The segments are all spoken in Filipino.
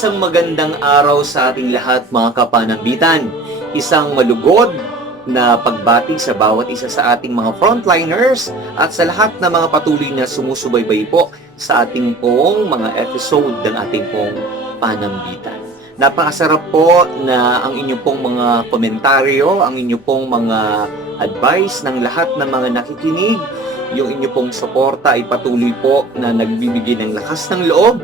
Isang magandang araw sa ating lahat mga kapanambitan. Isang malugod na pagbati sa bawat isa sa ating mga frontliners at sa lahat ng mga patuloy na sumusubaybay po sa ating pong mga episode ng ating pong panambitan. Napakasarap po na ang inyong pong mga komentaryo, ang inyong pong mga advice ng lahat ng mga nakikinig, yung inyong pong suporta ay patuloy po na nagbibigay ng lakas ng loob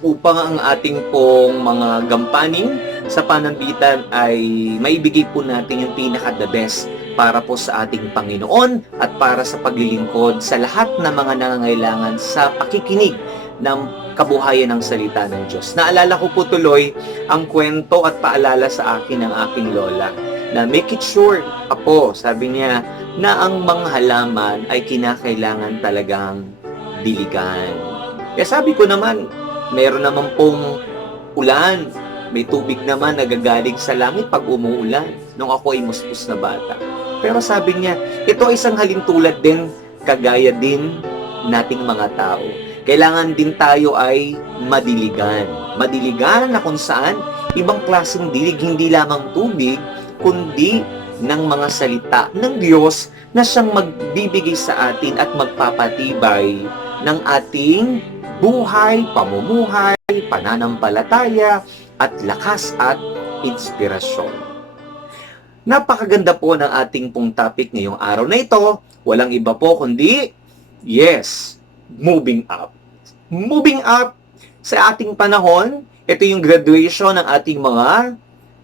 upang ang ating pong mga gampanin sa panambitan ay maibigay po natin yung pinaka-the best para po sa ating Panginoon at para sa paglilingkod sa lahat ng mga nangangailangan sa pakikinig ng kabuhayan ng salita ng Diyos. Naalala ko po tuloy ang kwento at paalala sa akin ng aking lola na make it sure, apo, sabi niya, na ang mga halaman ay kinakailangan talagang diligan. Kaya sabi ko naman, meron naman pong ulan. May tubig naman nagagaling sa langit pag umuulan nung ako ay muspus na bata. Pero sabi niya, ito ay isang halintulad din, kagaya din nating mga tao. Kailangan din tayo ay madiligan. Madiligan na kung saan ibang klaseng dilig, hindi lamang tubig, kundi ng mga salita ng Diyos na siyang magbibigay sa atin at magpapatibay ng ating buhay, pamumuhay, pananampalataya, at lakas at inspirasyon. Napakaganda po ng ating pong topic ngayong araw na ito. Walang iba po kundi, yes, moving up. Moving up sa ating panahon, ito yung graduation ng ating mga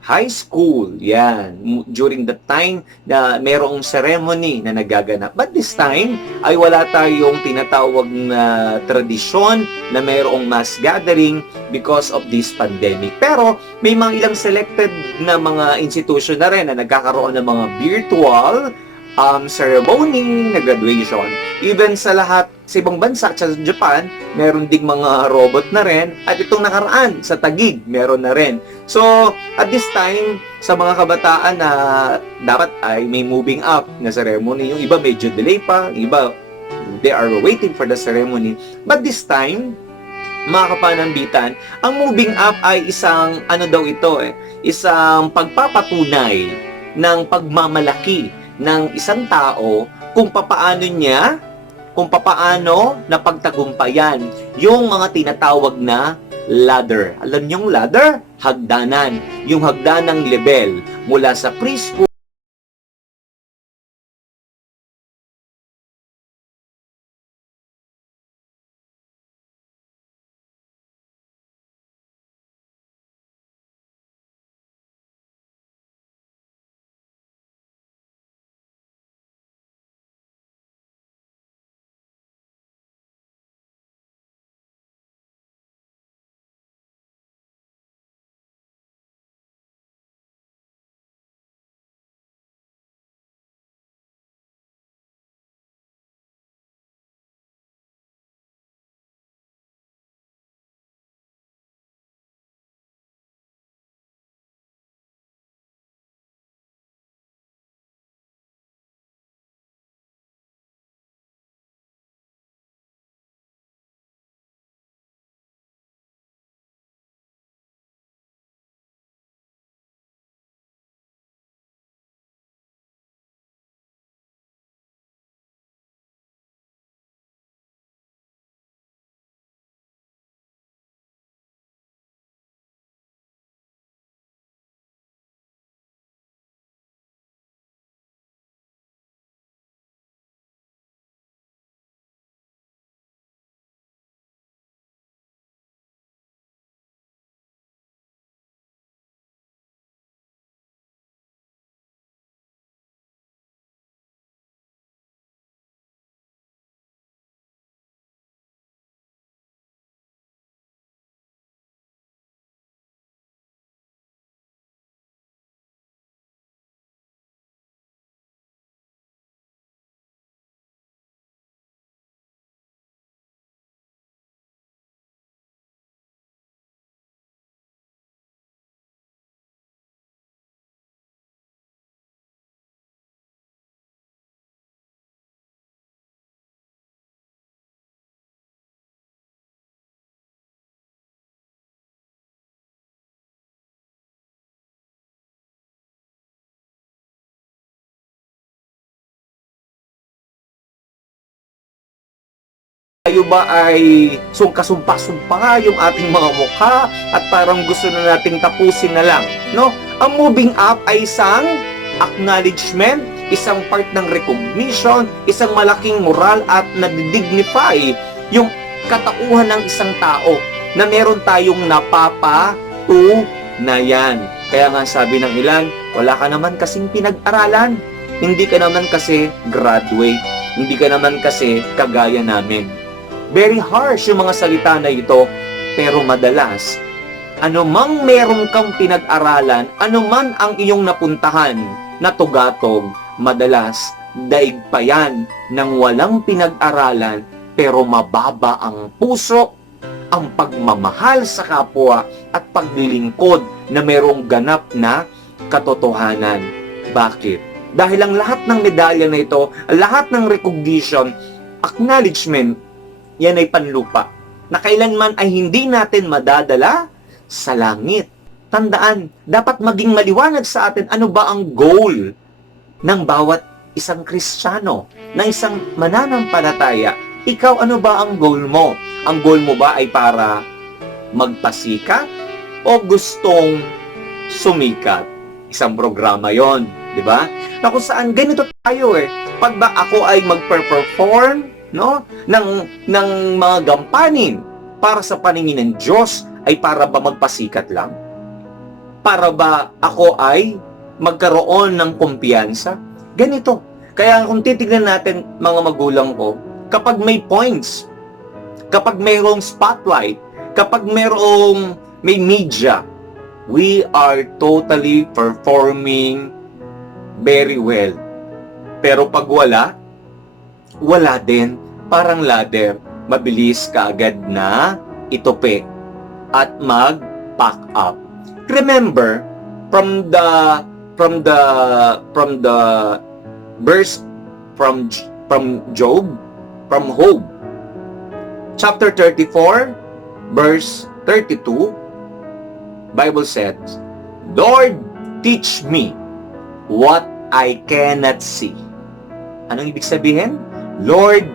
high school. Yan. During the time na merong ceremony na nagaganap. But this time, ay wala tayong tinatawag na tradisyon na merong mass gathering because of this pandemic. Pero may mga ilang selected na mga institution na rin na nagkakaroon ng mga virtual ceremony na graduation. Even sa lahat, sa ibang bansa, sa Japan, meron ding mga robot na rin. At itong nakaraan, sa Taguig, meron na rin. So, at this time, sa mga kabataan na dapat ay may moving up na ceremony, yung iba medyo delay pa, yung iba, they are waiting for the ceremony. But this time, mga kapanambitan, ang moving up ay isang, ano daw ito isang pagpapatunay ng pagmamalaki ng isang tao kung papaano napagtagumpayan yung mga tinatawag na ladder. Alam niyo yung ladder? Hagdanan. Yung hagdanang level mula sa preschool Tayo ba ay kasumpa-sumpa yung ating mga mukha at parang gusto na nating tapusin na lang, no? Ang moving up ay isang acknowledgement, isang part ng recognition, isang malaking moral at nadidignify yung katauhan ng isang tao na meron tayong napapatunayan. Kaya nga sabi ng ilan, wala ka naman kasing pinag-aralan, hindi ka naman kasi graduate, hindi ka naman kasi kagaya namin. Very harsh yung mga salita na ito, pero madalas, anumang meron kang pinag-aralan, anuman ang iyong napuntahan na tugatog, madalas, daig pa yan ng walang pinag-aralan, pero mababa ang puso, ang pagmamahal sa kapwa at paglilingkod na merong ganap na katotohanan. Bakit? Dahil ang lahat ng medalya na ito, lahat ng recognition, acknowledgement, yan ay panlupa, na kailanman ay hindi natin madadala sa langit. Tandaan, dapat maging maliwanag sa atin ano ba ang goal ng bawat isang Kristiyano, ng isang mananampalataya. Ikaw, ano ba ang goal mo? Ang goal mo ba ay para magpasikat o gustong sumikat? Isang programa yon, di ba? Na kung saan ganito tayo Pag ba ako ay magper-perform, no, ng mga gampanin para sa paningin ng Diyos, ay para ba magpasikat lang? Para ba ako ay magkaroon ng kumpiyansa? Ganito. Kaya kung titignan natin, mga magulang ko, kapag may points, kapag mayroong spotlight, kapag may media, we are totally performing very well. Pero pag wala din. Parang ladder, mabilis kaagad na itope at mag-pack up. Remember, from the verse from Job, from Job, chapter 34, verse 32, Bible says, Lord, teach me what I cannot see. Anong ibig sabihin? Lord,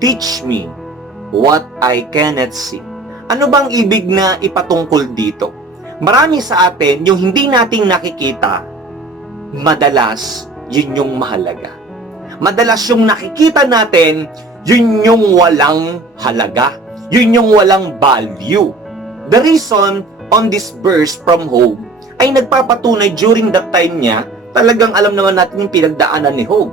teach me what I cannot see. Ano bang ibig na ipatungkol dito? Marami sa atin, yung hindi nating nakikita, madalas, yun yung mahalaga. Madalas yung nakikita natin, yun yung walang halaga. Yun yung walang value. The reason on this verse from Job ay nagpapatunay during that time niya, talagang alam naman natin yung pinagdaanan ni Job.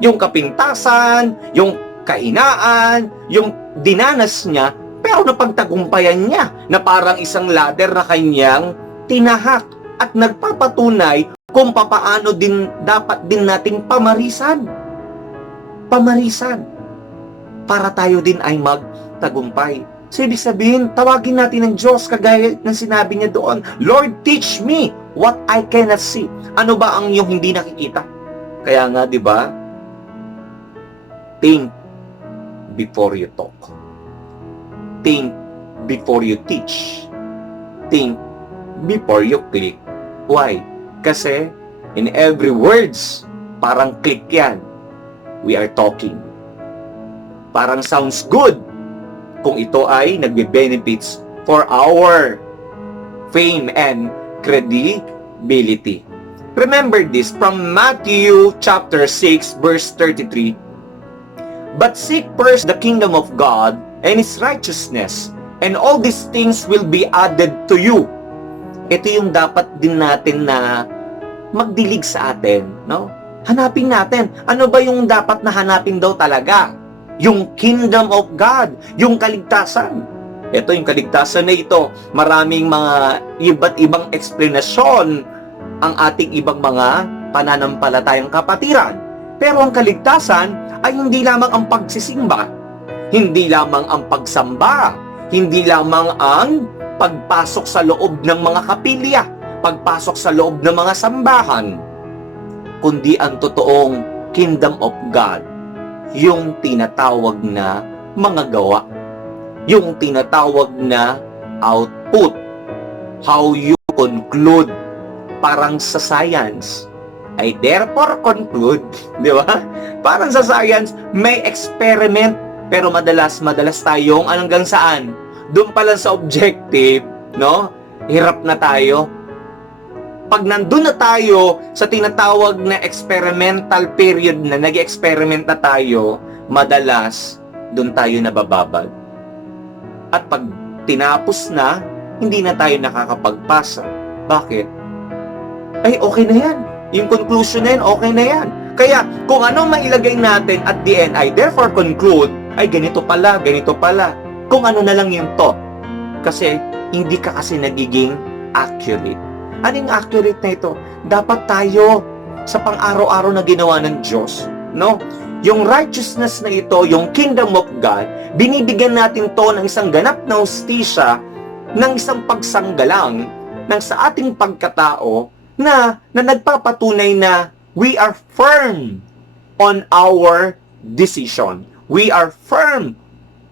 Yung kapintasan, yung kahinaan, yung dinanas niya, pero napagtagumpayan niya na parang isang ladder na kanyang tinahak at nagpapatunay kung papaano din dapat din nating pamarisan para tayo din ay magtagumpay. So, ibig sabihin, tawagin natin ng Diyos kagaya ng sinabi niya doon, Lord, teach me what I cannot see. Ano ba ang iyong hindi nakikita? Kaya nga, di ba? Think before you talk. Think before you teach. Think before you click. Why? Kasi in every words, parang click yan. We are talking. Parang sounds good kung ito ay nagbe-benefits for our fame and credibility. Remember this from Matthew chapter 6 verse 33. But seek first the kingdom of God and His righteousness, and all these things will be added to you. Ito yung dapat din natin na magdilig sa atin, no? Hanapin natin, ano ba yung dapat na hanapin daw talaga? Yung kingdom of God, yung kaligtasan. Ito yung kaligtasan na ito, maraming mga iba't ibang eksplanasyon ang ating ibang mga pananampalatayang kapatiran. Pero ang kaligtasan ay hindi lamang ang pagsisimba, hindi lamang ang pagsamba, hindi lamang ang pagpasok sa loob ng mga kapilya, pagpasok sa loob ng mga sambahan, kundi ang totoong kingdom of God, yung tinatawag na mga gawa, yung tinatawag na output, how you conclude. Parang sa science, I therefore conclude, di ba? Parang sa science, may experiment, Pero madalas tayong hanggang saan? Doon pa lang sa objective, no? Hirap na tayo. Pag nandun na tayo sa tinatawag na experimental period na nag-experiment na tayo, madalas doon tayo nabababad. At pag tinapos na, hindi na tayo nakakapagpasa. Bakit? Ay, okay na yan. Yung conclusion na yan, okay na yan. Kaya, kung ano mailagay natin at the end, I therefore conclude, ay ganito pala, ganito pala. Kung ano na lang yung thought. Kasi, hindi ka kasi nagiging accurate. Anong accurate na ito? Dapat tayo sa pang-araw-araw na ginawa ng Diyos, no? Yung righteousness na ito, yung kingdom of God, binibigyan natin to ng isang ganap na hustisya, ng isang pagsanggalang, ng sa ating pagkatao, na nagpapatunay na we are firm on our decision. We are firm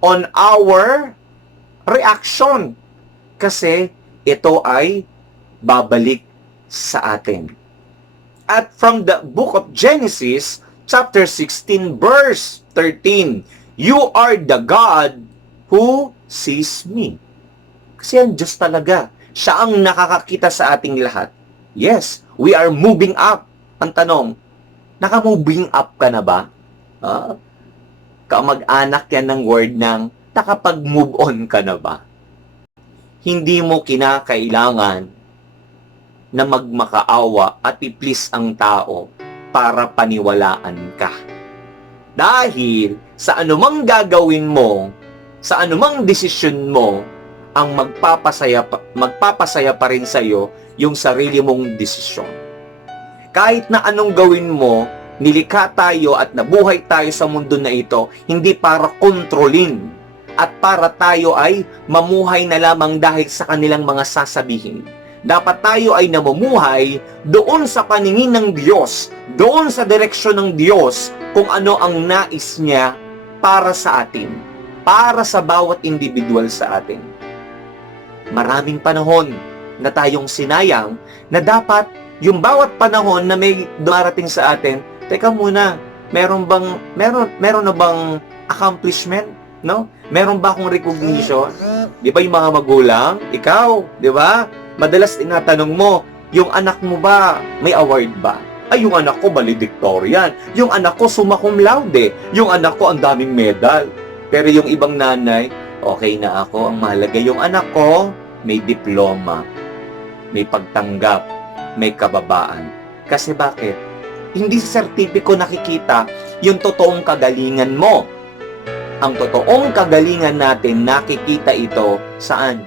on our reaction. Kasi ito ay babalik sa atin. At from the book of Genesis, chapter 16, verse 13, you are the God who sees me. Kasi ang Diyos talaga, siya ang nakakakita sa ating lahat. Yes, we are moving up. Ang tanong, naka-moving up ka na ba? Kamag-anak yan ng word ng nakapag-move on ka na ba? Hindi mo kinakailangan na magmakaawa at i-please ang tao para paniwalaan ka. Dahil sa anumang gagawin mo, sa anumang desisyon mo, ang magpapasaya pa rin sa iyo yung sarili mong desisyon. Kahit na anong gawin mo, nilikha tayo at nabuhay tayo sa mundo na ito, hindi para kontrolin at para tayo ay mamuhay na lamang dahil sa kanilang mga sasabihin. Dapat tayo ay namumuhay doon sa paningin ng Diyos, doon sa direksyon ng Diyos, kung ano ang nais niya para sa atin, para sa bawat individual sa atin. Maraming panahon na tayong sinayang na dapat yung bawat panahon na may dumarating sa atin, teka muna, meron na bang accomplishment, no? Meron ba akong recognition? Di ba yung mga magulang? Ikaw, di ba? Madalas tinatanong mo, yung anak mo ba may award ba? Ay, yung anak ko valedictorian. Yung anak ko summa cum laude. Yung anak ko ang daming medal. Pero yung ibang nanay, okay na ako. Ang mahalaga yung anak ko, may diploma, may pagtanggap, may kababaan. Kasi bakit? Hindi sa sertipiko nakikita yung totoong kagalingan mo. Ang totoong kagalingan natin, nakikita ito saan?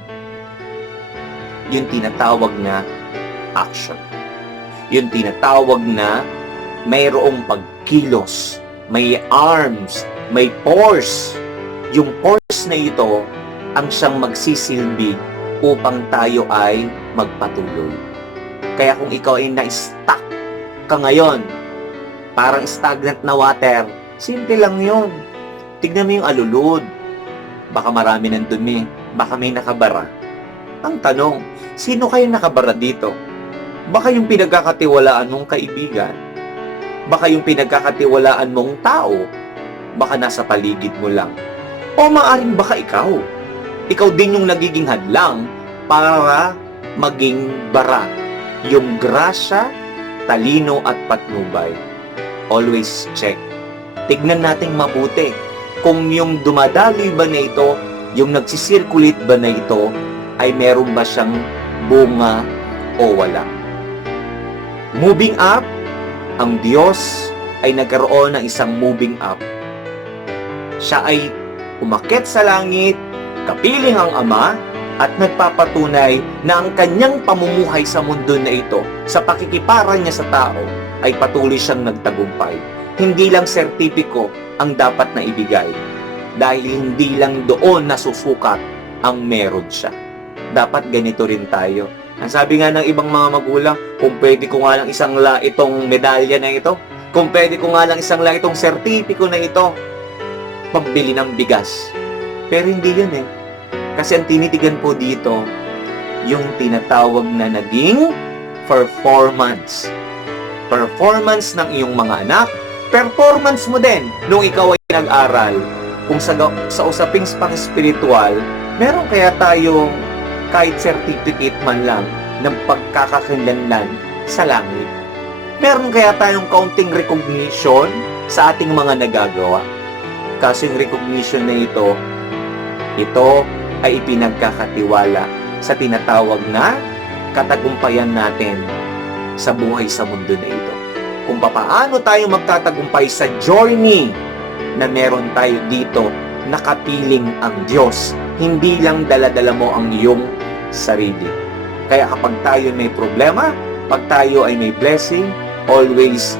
Yung tinatawag na action. Yung tinatawag na mayroong pagkilos, may arms, may force. Yung force na ito ang siyang magsisilbi upang tayo ay magpatuloy. Kaya kung ikaw ay na-stuck ka ngayon, parang stagnant na water, simple lang yun. Tignan mo yung alulod. Baka marami ng dumi, baka may nakabara. Ang tanong, sino kayo nakabara dito? Baka yung pinagkakatiwalaan mong kaibigan. Baka yung pinagkakatiwalaan mong tao. Baka nasa paligid mo lang. O maaaring baka ikaw. Ikaw din yung nagiging hadlang para maging bara. Yung grasya, talino at patnubay. Always check. Tignan nating mabuti kung yung dumadaloy ba na ito, yung nagsisirculate ba na ito, ay meron ba siyang bunga o wala. Moving up, ang Diyos ay nagkaroon ng isang moving up. Siya ay umakyat sa langit, kapiling ang Ama, at nagpapatunay na ang kanyang pamumuhay sa mundo na ito, sa pakikipara niya sa tao, ay patuloy siyang nagtagumpay. Hindi lang sertipiko ang dapat na ibigay, dahil hindi lang doon nasusukat ang meron siya. Dapat ganito rin tayo. Ang sabi nga ng ibang mga magulang, kung pwede ko nga lang isang itong medalya na ito, kung pwede ko nga lang isang itong sertipiko na ito, pambili ng bigas. Pero hindi yun eh. Kasi ang tinitigan po dito, yung tinatawag na naging performance. Performance ng iyong mga anak, performance mo din nung ikaw ay nag-aral. kung sa usaping pang-spiritual, meron kaya tayong kahit certificate man lang ng pagkakakilanlan sa langit? Meron kaya tayong kaunting recognition sa ating mga nagagawa? Kaso yung recognition na ito ay ipinagkakatiwala sa tinatawag na katagumpayan natin sa buhay sa mundo na ito. Kung paano tayo magtatagumpay sa journey na meron tayo dito, nakapiling ang Diyos. Hindi lang dala-dala mo ang iyong sarili. Kaya kapag tayo may problema, pag tayo ay may blessing, always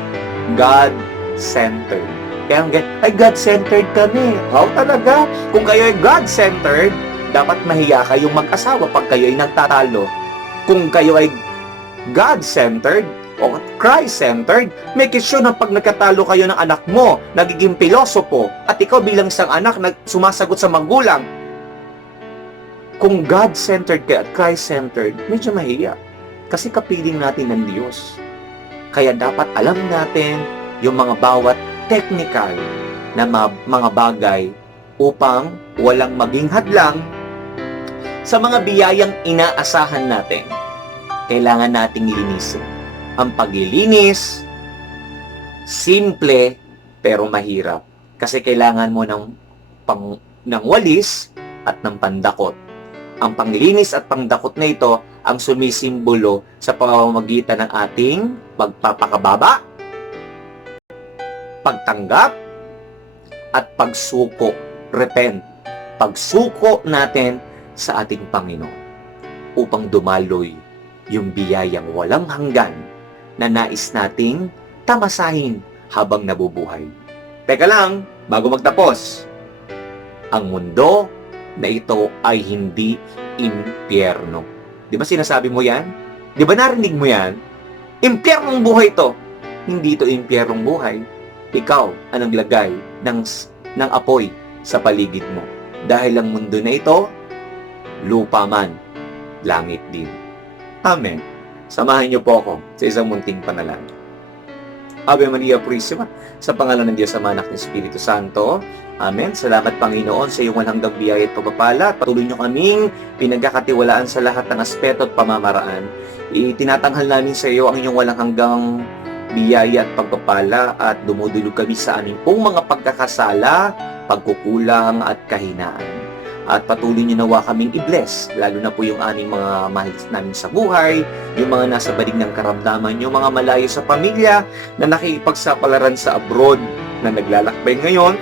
God-centered. Kaya ay God-centered kami. How talaga? Kung kayo ay God-centered, dapat mahiya kayong mag-asawa pag kayo ay nagtatalo. Kung kayo ay God-centered o Christ-centered, make it sure na pag nagkatalo kayo ng anak mo, nagiging pilosopo, at ikaw bilang isang anak na sumasagot sa magulang, kung God-centered ka at Christ-centered, medyo mahiya. Kasi kapiling natin ng Diyos. Kaya dapat alam natin yung mga bawat technical na mga bagay upang walang maging hadlang sa mga biyayang inaasahan natin. Kailangan nating linisin. Ang paglilinis, simple pero mahirap. Kasi kailangan mo ng walis at ng pandakot. Ang panglinis at pangdakot na ito ang sumisimbolo sa pamamagitan ng ating pagpapakababa, pagtanggap, at pagsuko, repent. Pagsuko natin sa ating Panginoon upang dumaloy yung biyayang walang hanggan na nais nating tamasahin habang nabubuhay. Teka lang, bago magtapos, ang mundo na ito ay hindi impyerno. Di ba sinasabi mo yan? Di ba narinig mo yan? Impyernong buhay ito. Hindi ito impyernong buhay. Ikaw ang naglagay ng apoy sa paligid mo. Dahil ang mundo na ito, lupa man, langit din. Amen. Samahan niyo po ako sa isang munting panalangin. Ave Maria Purísima, sa pangalan ng Diyos Ama, Anak ng Espiritu Santo. Amen. Salamat Panginoon sa iyong walang hanggang biyaya at pagpapala. Patuloy niyo kaming pinagkakatiwalaan sa lahat ng aspeto at pamamaraan. Itinatanghal namin sa iyo ang inyong walang hanggang biyaya at pagpapala at dumudulog kami sa aming pong mga pagkakasala, pagkukulang at kahinaan. At patuloy niyo nawa kaming i-bless, lalo na po yung aming mga mahal namin sa buhay, yung mga nasa baling ng karamdaman, yung mga malayo sa pamilya na nakikipagsapalaran sa abroad na naglalakbay ngayon,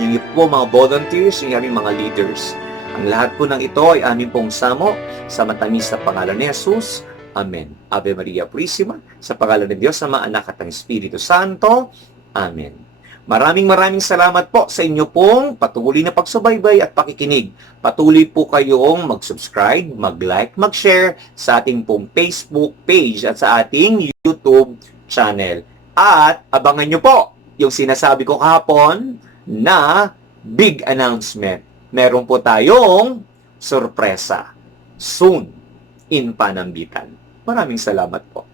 yung po mga volunteers, yung aming mga leaders. Ang lahat po ng ito ay aming pong samo sa matamis na pangalan ni Jesus. Amen. Ave Maria Purísima, sa pangalan ng Diyos Ama, Anak at ng Espiritu Santo. Amen. Maraming salamat po sa inyo pong patuloy na pagsubaybay at pakikinig. Patuloy po kayong mag-subscribe, mag-like, mag-share sa ating pong Facebook page at sa ating YouTube channel. At abangan nyo po yung sinasabi ko kahapon na big announcement. Meron po tayong sorpresa soon in Panambitan. Maraming salamat po.